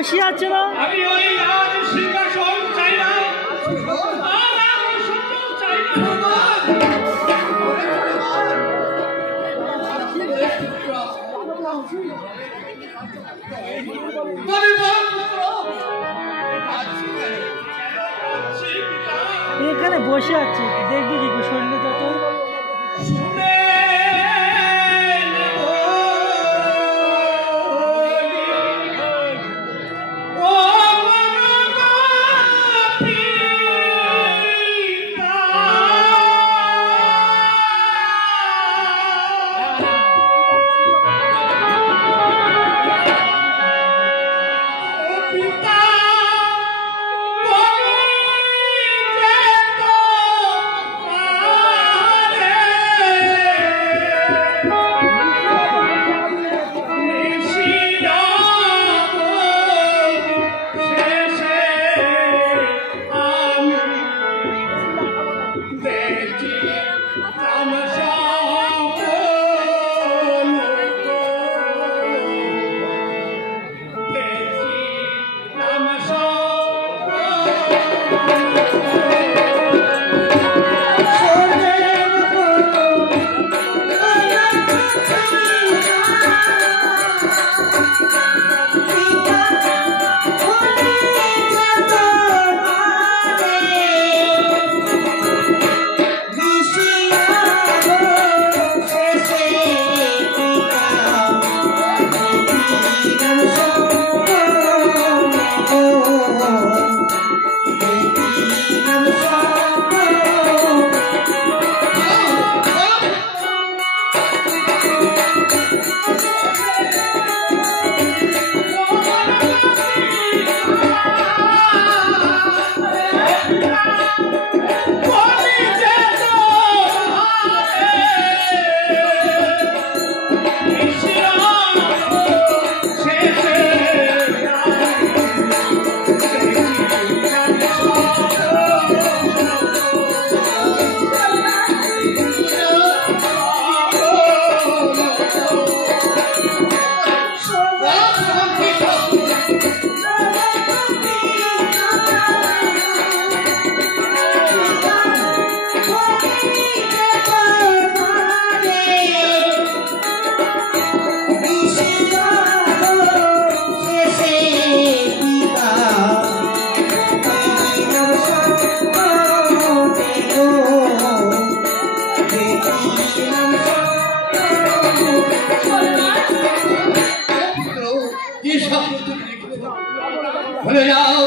বসে আছে না আমি ওই রাজ সিংহাসন চাই না এখানে বসে আছি দেখবি কি শরীরে যত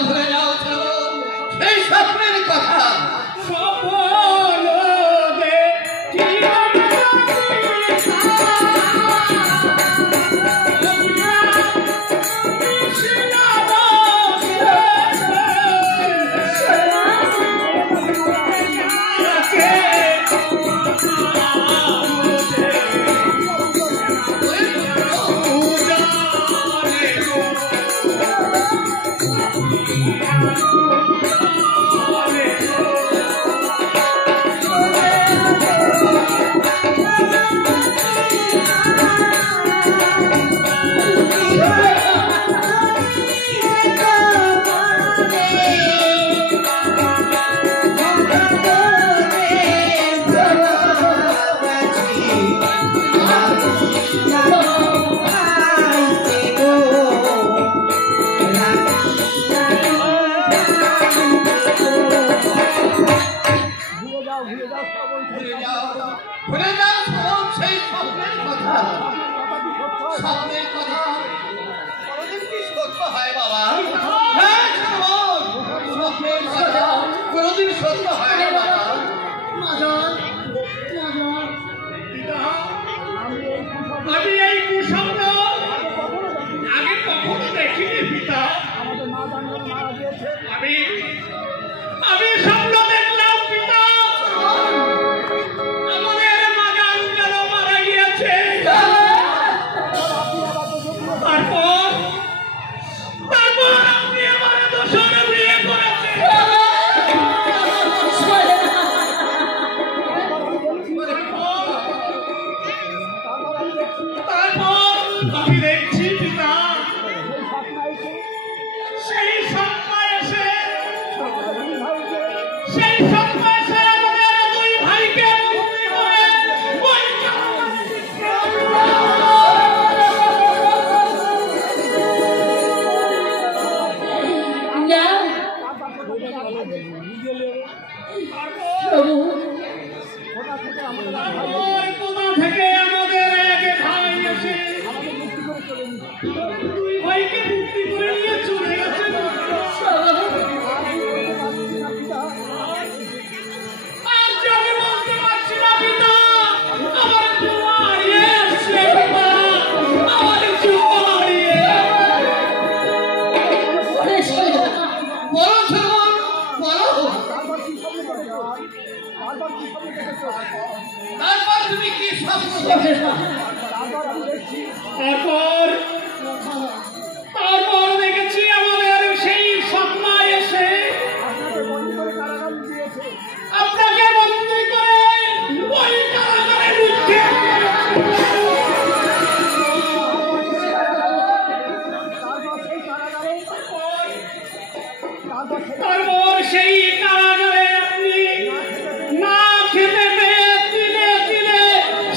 ভুলে যাও সেই স্বপ্নের কথা স্বপ্ন ভুলে যাও সব সেই স্বপ্নের কথা। স্বপ্নের কথা কোনোদিন কি সত্য হয় বাবা? হ্যাঁ শ্রাবণ, স্বপ্নের কথা কোনোদিন সত্য হয় না বাবা। আমি এই কুসংস্কার আগে কখনো দেখিনি পিতা। আমি স্বপ্ন দেখলাম পিতা, আমাদের মাজান যেন মারা গিয়েছে। তারপর আপনি আমার দোষরে বিয়ে করেছেন। তারপর আমি দেখছি পিতা, সেই স্বপ্ন এসে আমাদের দুই ভাইকে মুক্তি করে ওই কোথা থেকে আমাদের এক ভাই এসে দুই ভাইকে মুক্তি করে নিয়ে চলে গেছে। আজ আমি বলতে পারছি না পিতা, আমার জুয়া হারিয়ে এসছে পিতা, আমার জুয়া হারিয়ে। বলো শ্রাবণ, বলো। তারপর তুমি কি স্বপ্ন দেখেছ? তারপর দেখেছি আমাদের সেই স্বপ্ন এসে আপনাকে বন্দী করে ওই কারাগারে নিক্ষেপ করেছে। তারপর সেই কারাগারে আপনি না খেতে পেয়ে তিলে তিলে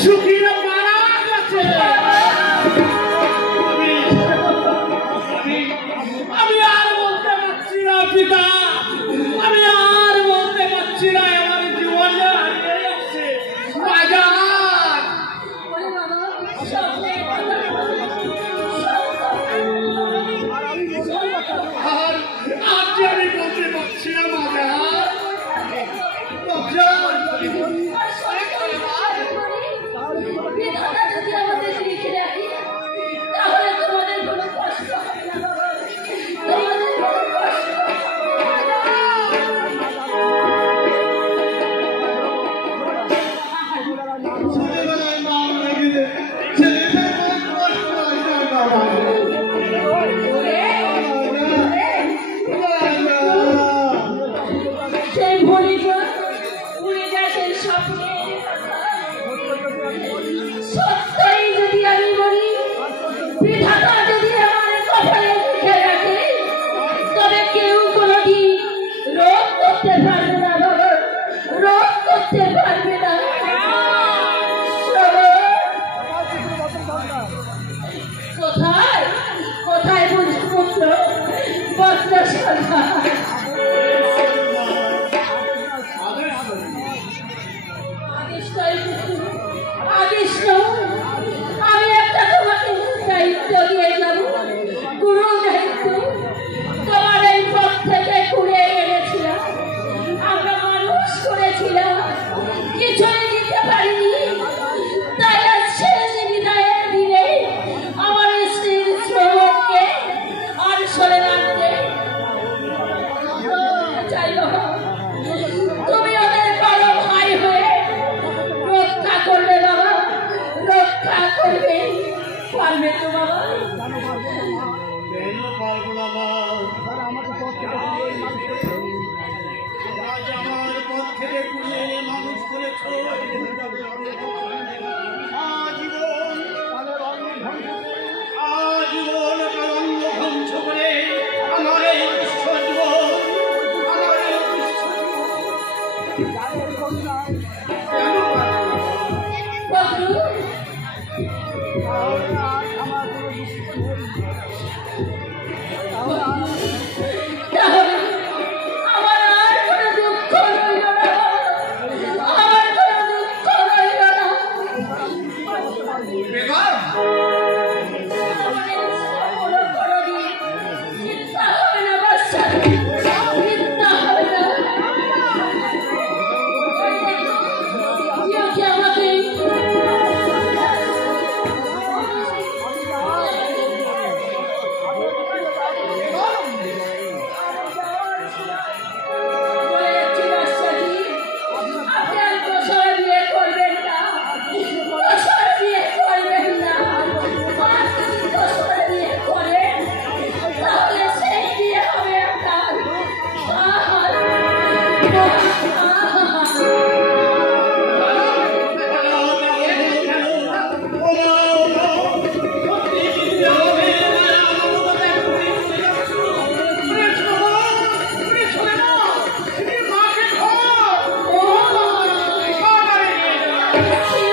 শুকিয়ে মারা গেছে। আমি আর বলতে পারছি না পিতা, আমি আর বলতে পারছি না, আমার জীবন হারিয়ে যাচ্ছে। বাজার আর আজ আমি বলতে পারছি না পারবে তো বাবা? আমাকে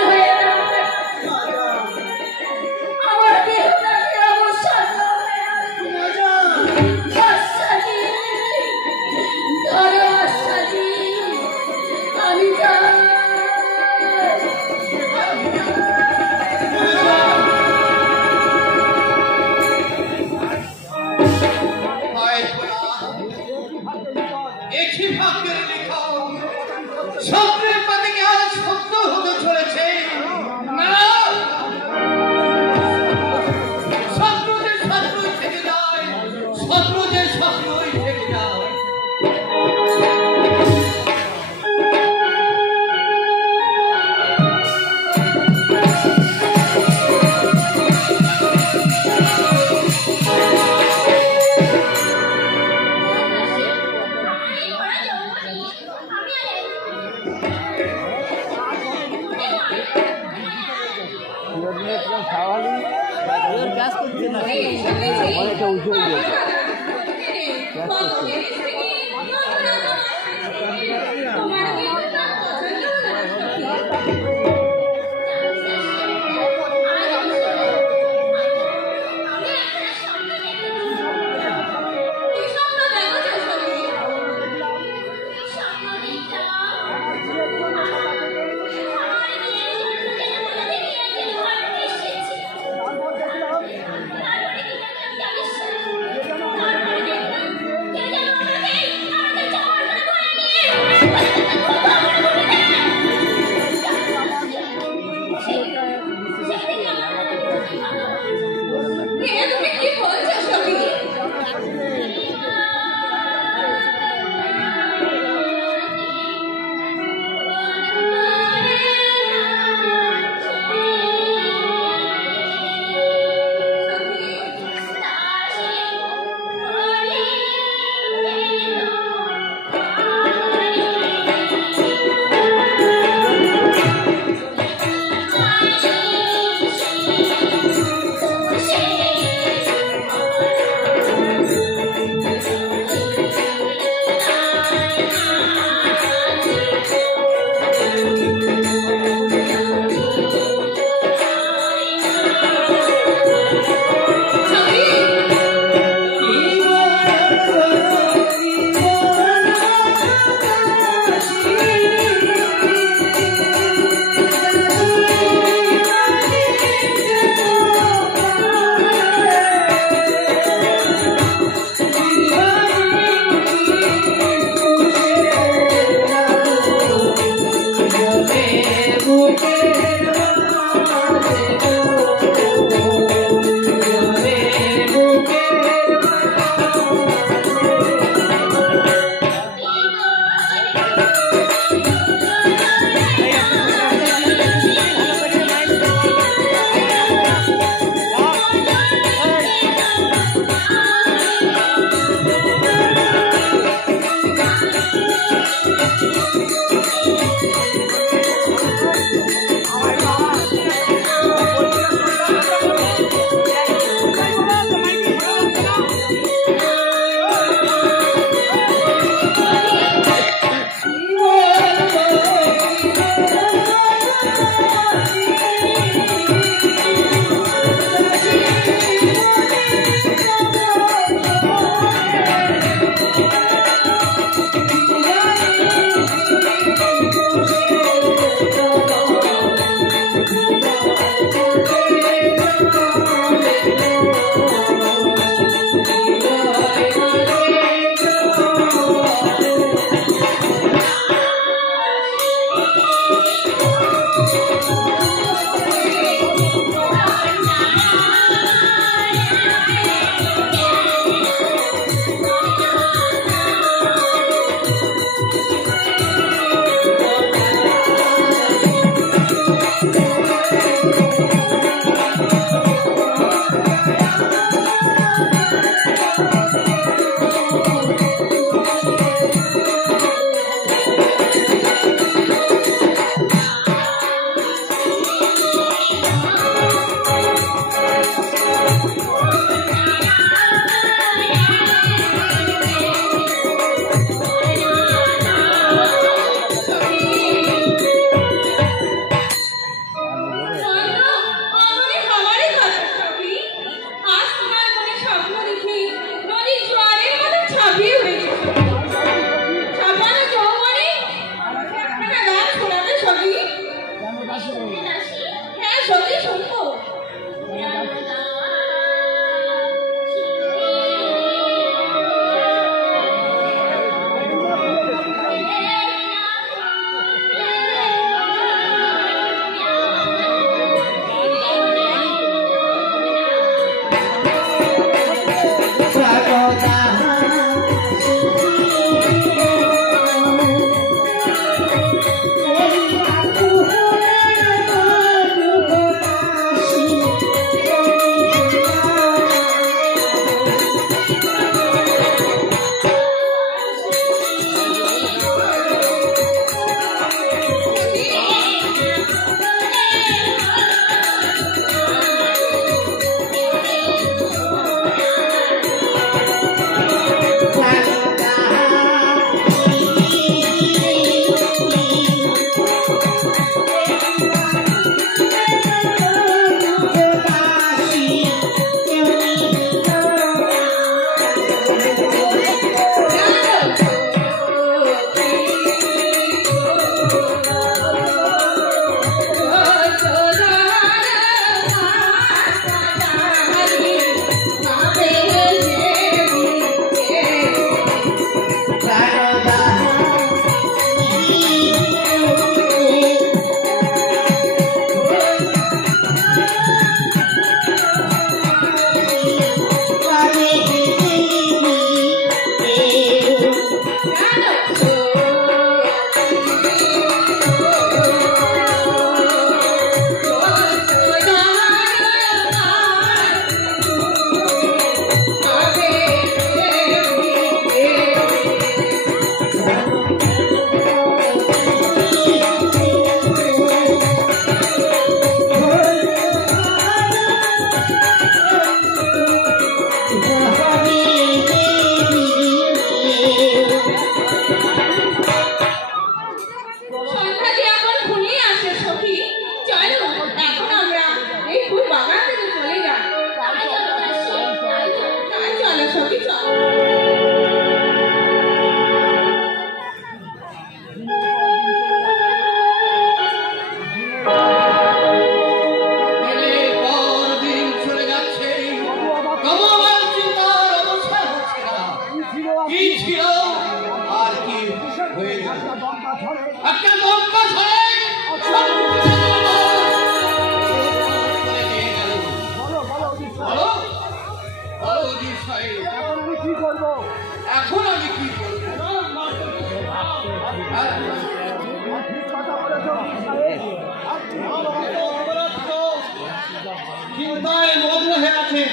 চিন্তায় মগ্ন হয়ে আছেন,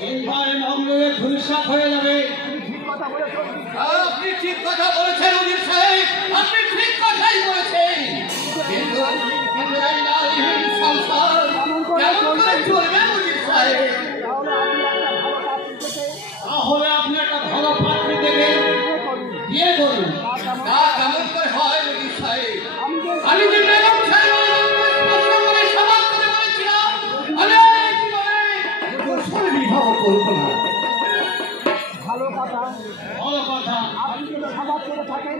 চিন্তায় মগ্ন হয়ে ধূলিসাৎ হয়ে যাবে। আপনি ঠিক কথা বলেছেন উজির সাহেব, আপনি ঠিক কথাই বলেছেন, কিন্তু এই নারীহীন সংসার কেমন করে চলবে উজির সাহেব? তাহলে আপনি একটা ভালো পাত্রী দেখে বিয়ে করুন। তা কেমন করে হয় উজির সাহেব? আমি যে বেগম সাহেবের প্রশ্ন করে সমাজ করে বলেছিলাম, আমি এই জীবনে দুশোর বিবাহ করব না। ভালো কথা, ভালো কথা। আপনি যদি সাবাদ করে থাকেন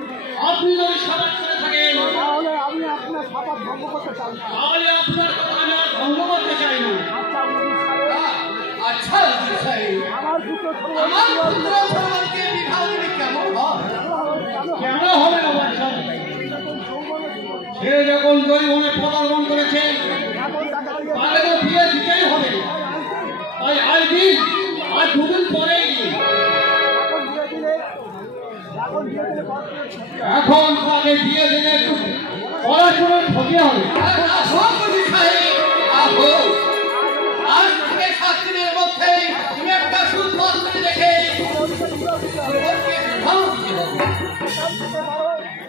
আপনি যদি সাবাদ করে থাকেন তাহলে আমি আপনার সাবাদ ভঙ্গ করতে চাই না। তাহলে আপনার কথা আমি আর ভঙ্গ করতে চাই না। আচ্ছা উজির সাহেব, আচ্ছা উজির সাহেব, আমার পুত্র আমার পুত্র সলমনকে বিবাহ দিলে কেমন হয়? কেন হবে না বাচ্চা? সে যখন জৈবনে পদার্পণ করেছে তাকে তো বিয়ে দিতেই হবে। তাই আজ দিন, আজ দুদিন পরেই দিন। এখন তাকে বিয়ে দিলে একটু পড়াশোনার ক্ষতি হবে। আজ থেকে 7 দিনের মধ্যে তুমি একটা সুপাত্রী দেখে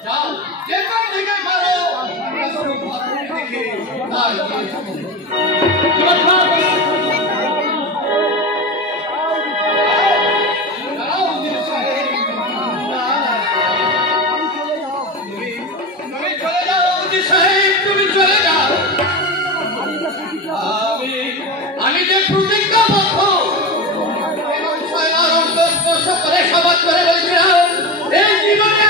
যাও, যেখান থেকে পারো সুপাত্রী দেখে আমি যে প্রতিজ্ঞাবদ্ধ করে সমাজ করে বলেছিলাম এই জীবনে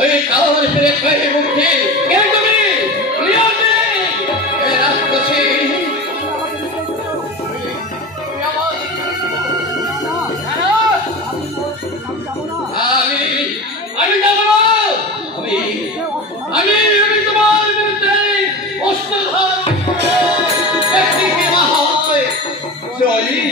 ওই কাউর ফিরে মুক্তি আমি তোমার বিরুদ্ধে অস্ত্র চলি।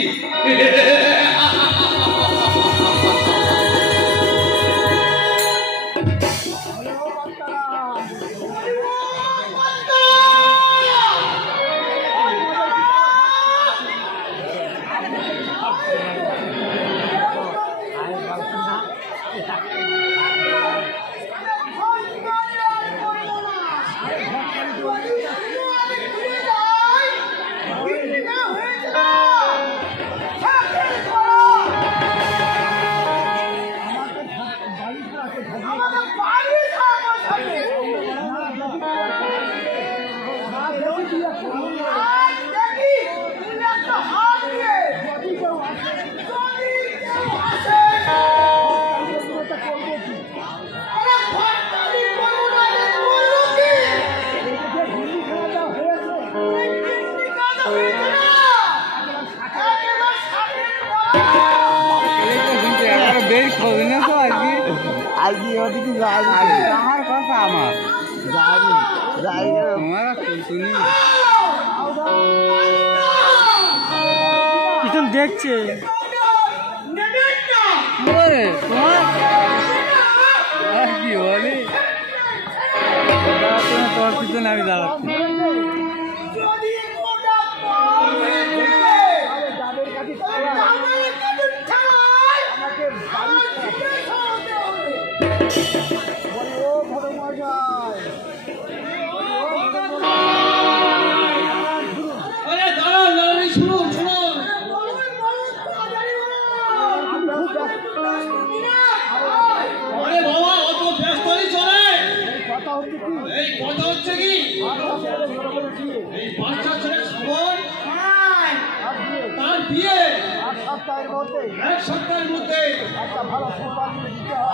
আমার কথা আমার তোমার শুনি পিছন দেখছে তোমার কি বলি তোমার পিছনে আমি দাঁড়াচ্ছি। এই কথা হচ্ছে কি এই বাচ্চা ছেলে সবল তার বিয়ে এক সপ্তাহের মধ্যে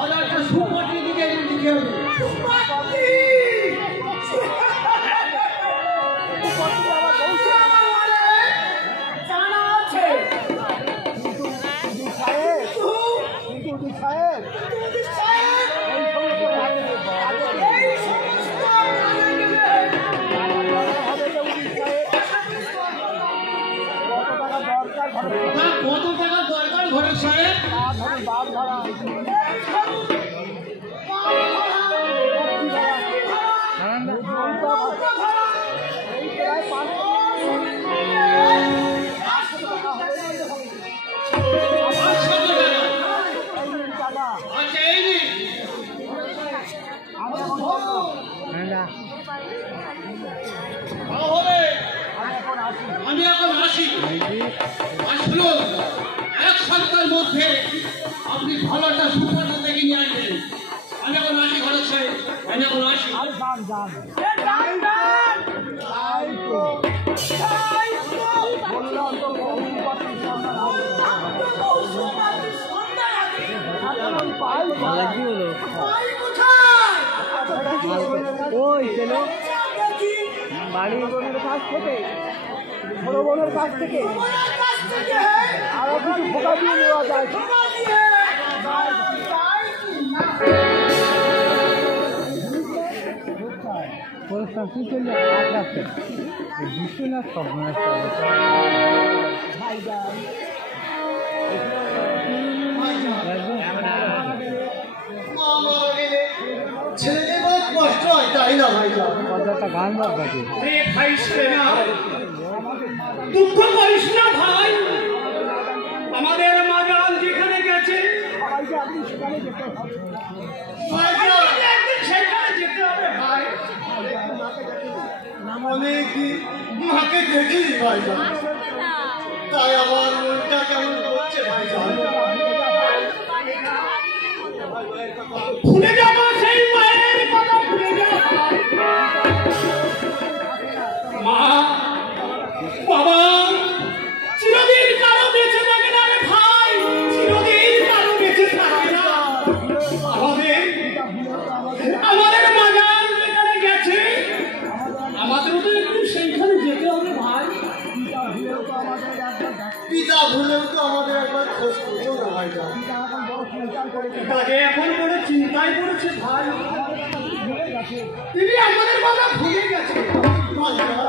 আর একটা সুপাটি দিকে দিতে হবে। তাহলে আমি এখন আসি। আসলো 1 সপ্তাহের মধ্যে আপনি ভালোটা সুপারটা দেখে নিয়ে আসবেন। আমি এখন আসি ঘরের সাহেব, আমি এখন আসি। বললাম তো কি হলো ওই চলো বাড়ি কাছ থেকে বড় বোনের কাছ থেকে আরো কিছু ফোকা দিয়ে নেওয়া যায়। কি চলছে আস্তে বুঝতে না সব ছেলেদের বড় কষ্ট হয়, তাই না ভাইজান? একটা গান দরকার রে ভাই সেনা, দুঃখ করিস না ভাই। আমাদের মাজান যেখানে গেছে আপনি সেখানে যেতে হবে। একদিন সেখানে যেতে হবে ভাই। অনেকদিন মাকে দেখিনি ভাইজান, তাই আমার মনটা কেমন করছে ভাইজান। ভুলে যাবো সেই মায়ের কথা, ভুলে যাবো মা বাবা চিরদিন কারো বেঁচে থাকে না রে ভাই, চিরদিন কারো বেঁচে থাকে না। আমাদের মাজান যেখানে গেছে আমাদেরও তো একটু সেইখানে যেতে হবে ভাই। পিতা ভুলেও তো আমাদের একবার খোঁজ করতো না ভাইজান। কাজে এখন বড় চিন্তায় পড়েছে ভাই, তিনি আমাদের কথা ভুলে গেছে। ভাইজান